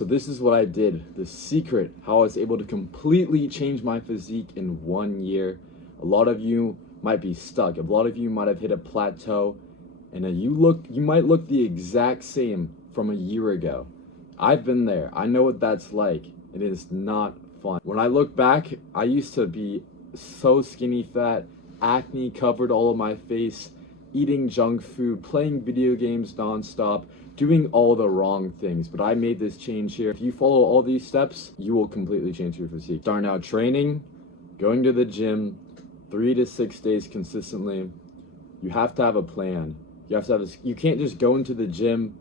So this is what I did, the secret, how I was able to completely change my physique in 1 year. A lot of you might be stuck. A lot of you might have hit a plateau, and you might look the exact same from a year ago. I've been there. I know what that's like. It is not fun. When I look back, I used to be so skinny fat, acne covered all of my face, eating junk food, playing video games nonstop, doing all the wrong things. But I made this change here. If you follow all these steps, you will completely change your physique. Starting out training, going to the gym 3 to 6 days consistently. You have to have a plan. You can't just go into the gym,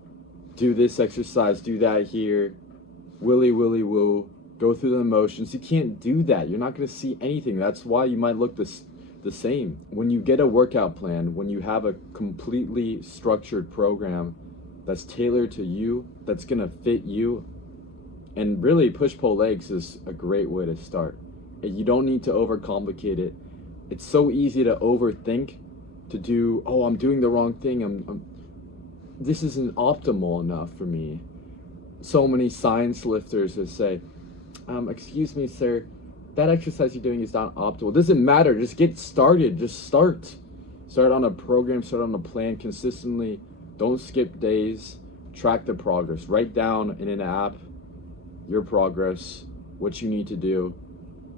do this exercise, do that here, willy woo, go through the motions. You can't do that. You're not going to see anything. That's why you might look the same. When you get a workout plan, when you have a completely structured program that's tailored to you, that's going to fit you, and really push-pull legs is a great way to start. You don't need to overcomplicate it. It's so easy to overthink, to do, oh, I'm doing the wrong thing. This isn't optimal enough for me. So many science lifters that say, excuse me, sir, that exercise you're doing is not optimal. It doesn't matter. Just get started. Just start. Start on a program. Start on a plan consistently. Don't skip days. Track the progress. Write down in an app your progress, what you need to do,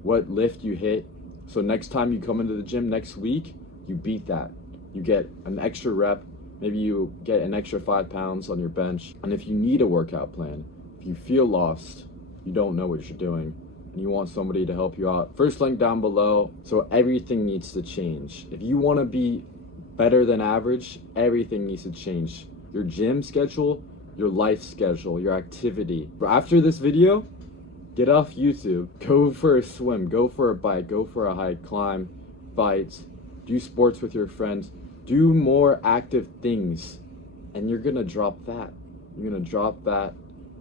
what lift you hit. So next time you come into the gym next week, you beat that. You get an extra rep. Maybe you get an extra 5 pounds on your bench. And if you need a workout plan, if you feel lost, you don't know what you're doing, and you want somebody to help you out, first link down below. So everything needs to change. If you want to be better than average, everything needs to change. Your gym schedule, your life schedule, your activity. After this video, get off YouTube, go for a swim, go for a bike, go for a hike, climb, fight, do sports with your friends, do more active things, and you're gonna drop fat. You're gonna drop fat,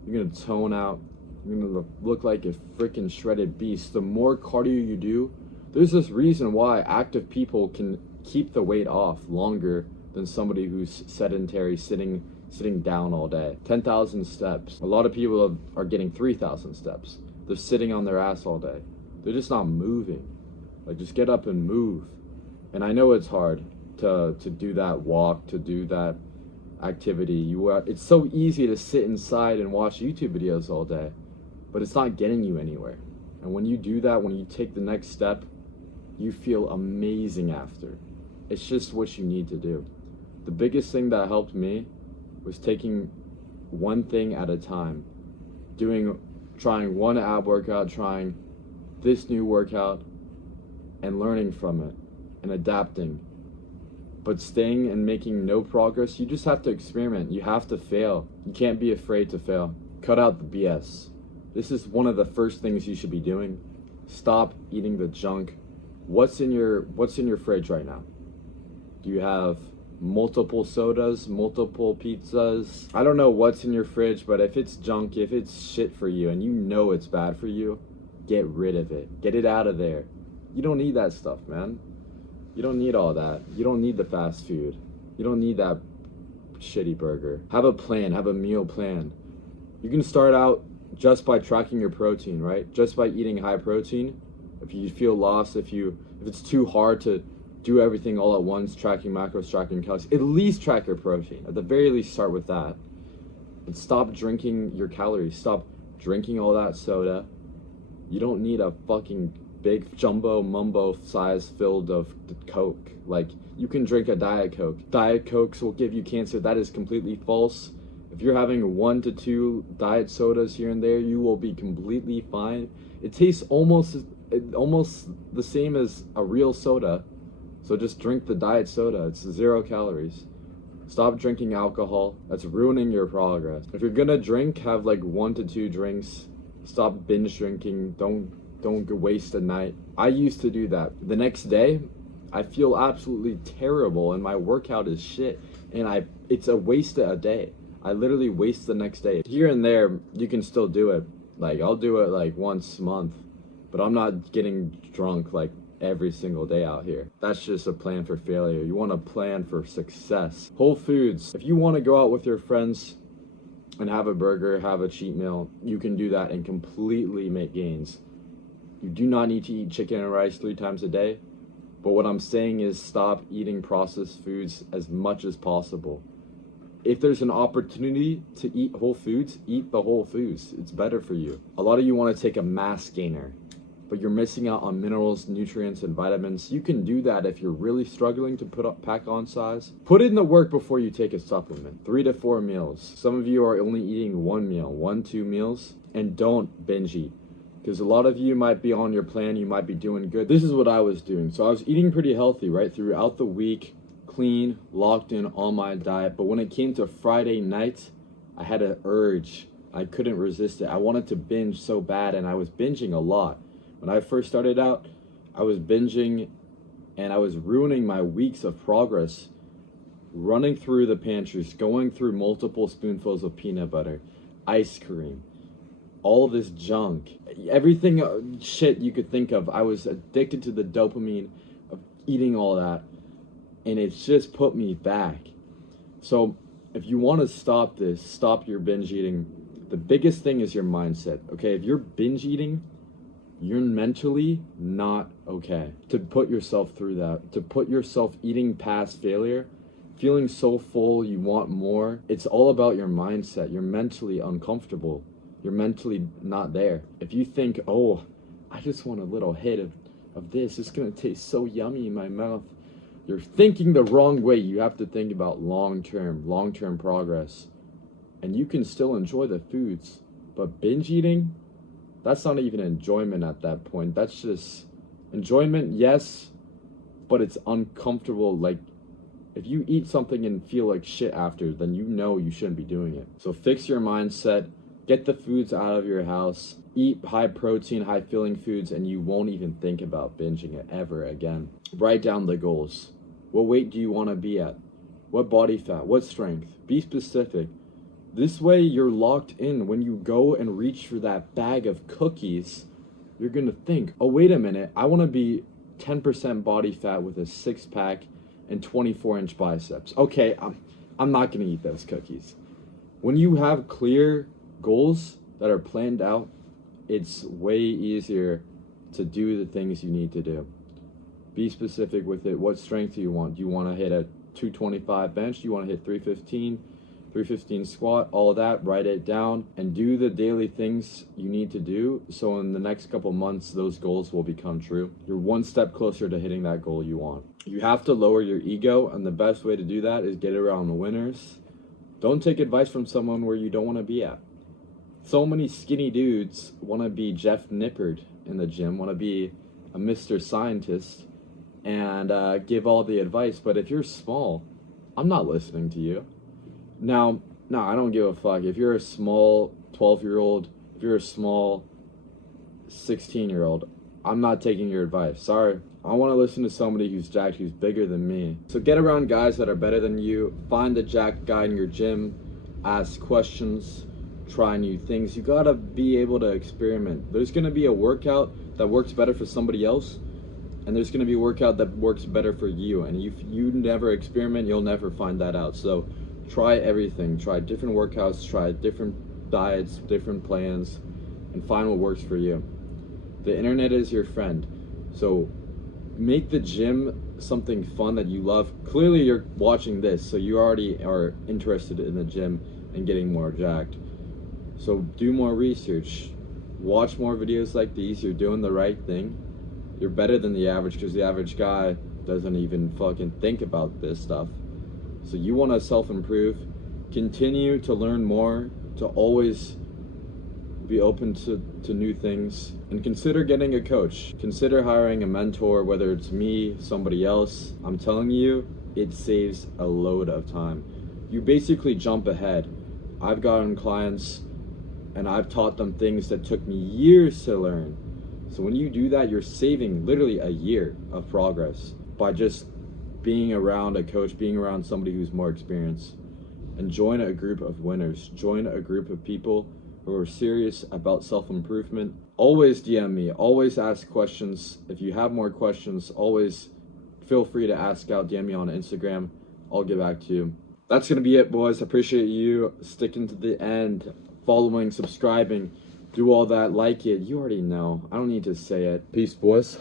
you're gonna tone out, you're gonna look like a freaking shredded beast. The more cardio you do, there's this reason why active people can keep the weight off longer than somebody who's sedentary, sitting down all day. 10,000 steps. A lot of people are getting 3,000 steps. They're sitting on their ass all day. They're just not moving. Like, just get up and move. And I know it's hard to do that walk, to do that activity. It's so easy to sit inside and watch YouTube videos all day, but it's not getting you anywhere. And when you do that, when you take the next step, you feel amazing after. It's just what you need to do. The biggest thing that helped me was taking one thing at a time, trying one ab workout, trying this new workout, and learning from it and adapting. But staying and making no progress, you just have to experiment. You have to fail. You can't be afraid to fail. Cut out the BS. This is one of the first things you should be doing. Stop eating the junk. What's in your fridge right now? Do you have multiple sodas, multiple pizzas? I don't know what's in your fridge, but if it's junk, if it's shit for you and you know it's bad for you, get rid of it. Get it out of there. You don't need that stuff, man. You don't need all that. You don't need the fast food. You don't need that shitty burger. Have a plan. Have a meal plan. You can start out just by tracking your protein, right? Just by eating high protein. If you feel lost, if it's too hard to do everything all at once, tracking macros, tracking calories, at least track your protein. At the very least, start with that. And stop drinking your calories. Stop drinking all that soda. You don't need a fucking big jumbo mumbo size filled of Coke. Like, you can drink a Diet Coke. Diet Cokes will give you cancer. That is completely false. If you're having 1 to 2 diet sodas here and there, you will be completely fine. It tastes almost the same as a real soda. So just drink the diet soda. It's 0 calories. Stop drinking alcohol. That's ruining your progress. If you're gonna drink, have like 1 to 2 drinks. Stop binge drinking. Don't waste a night. I used to do that. The next day, I feel absolutely terrible and my workout is shit. And it's a waste of a day. I literally waste the next day. Here and there, you can still do it. Like, I'll do it like once a month, but I'm not getting drunk like every single day out here. That's just a plan for failure. You want to plan for success. Whole Foods. If you want to go out with your friends, and have a burger, have a cheat meal. You can do that and completely make gains. You do not need to eat chicken and rice 3 times a day. But what I'm saying is stop eating processed foods as much as possible. If there's an opportunity to eat whole foods, eat the whole foods. It's better for you. A lot of you want to take a mass gainer, but you're missing out on minerals, nutrients, and vitamins. You can do that if you're really struggling to pack on size. Put in the work before you take a supplement. 3 to 4 meals. Some of you are only eating 1 meal, 1-2 meals, and don't binge eat. Because a lot of you might be on your plan, you might be doing good. This is what I was doing. So I was eating pretty healthy, right? Throughout the week, clean, locked in on my diet. But when it came to Friday night, I had an urge. I couldn't resist it. I wanted to binge so bad, and I was binging a lot. When I first started out, I was binging, and I was ruining my weeks of progress, running through the pantries, going through multiple spoonfuls of peanut butter, ice cream, all of this junk, everything shit you could think of. I was addicted to the dopamine of eating all that, and it's just put me back. So if you want to stop this, stop your binge eating, the biggest thing is your mindset. Okay, if you're binge eating, you're mentally not okay to put yourself through that, to put yourself eating past failure, feeling so full you want more. It's all about your mindset. You're mentally uncomfortable. You're mentally not there. If you think, oh, I just want a little hit of this, it's gonna taste so yummy in my mouth, you're thinking the wrong way. You have to think about long-term progress. And you can still enjoy the foods, but binge eating, that's not even enjoyment at that point. That's just enjoyment, yes, but it's uncomfortable. Like, if you eat something and feel like shit after, then you know you shouldn't be doing it. So fix your mindset. Get the foods out of your house. Eat high protein, high filling foods, and you won't even think about binging it ever again. Write down the goals. What weight do you want to be at? What body fat? What strength? Be specific. This way you're locked in. When you go and reach for that bag of cookies, you're going to think, oh, wait a minute. I want to be 10% body fat with a 6-pack and 24-inch biceps. Okay, I'm not going to eat those cookies. When you have clear goals that are planned out, it's way easier to do the things you need to do. Be specific with it. What strength do you want? Do you want to hit a 225 bench? Do you want to hit 315 squat? All of that, write it down and do the daily things you need to do. So in the next couple months, those goals will become true. You're one step closer to hitting that goal you want. You have to lower your ego, and the best way to do that is get around the winners. Don't take advice from someone where you don't want to be at. So many skinny dudes want to be Jeff Nippard in the gym, want to be a Mr. Scientist and give all the advice. But if you're small, I'm not listening to you. Now, no, I don't give a fuck. If you're a small 12-year-old, if you're a small 16-year-old, I'm not taking your advice. Sorry. I want to listen to somebody who's jacked, who's bigger than me. So get around guys that are better than you. Find the jacked guy in your gym. Ask questions. Try new things. You gotta be able to experiment. There's gonna be a workout that works better for somebody else, and there's gonna be a workout that works better for you. And if you never experiment, you'll never find that out. So try everything. Try different workouts. Try different diets, different plans, and find what works for you. The internet is your friend. So make the gym something fun that you love. Clearly you're watching this, so you already are interested in the gym and getting more jacked. So do more research, watch more videos like these. You're doing the right thing. You're better than the average, because the average guy doesn't even fucking think about this stuff. So you want to self-improve, continue to learn more, to always be open to new things, and consider getting a coach. Consider hiring a mentor, whether it's me, somebody else. I'm telling you, it saves a load of time. You basically jump ahead. I've gotten clients and I've taught them things that took me years to learn. So when you do that, you're saving literally a year of progress by just being around a coach, being around somebody who's more experienced. And join a group of winners. Join a group of people who are serious about self-improvement. Always DM me, always ask questions. If you have more questions, always feel free to ask out, DM me on Instagram. I'll get back to you. that's gonna be it, boys. Appreciate you sticking to the end, following, subscribing, do all that, like it. You already know. I don't need to say it. Peace, boys.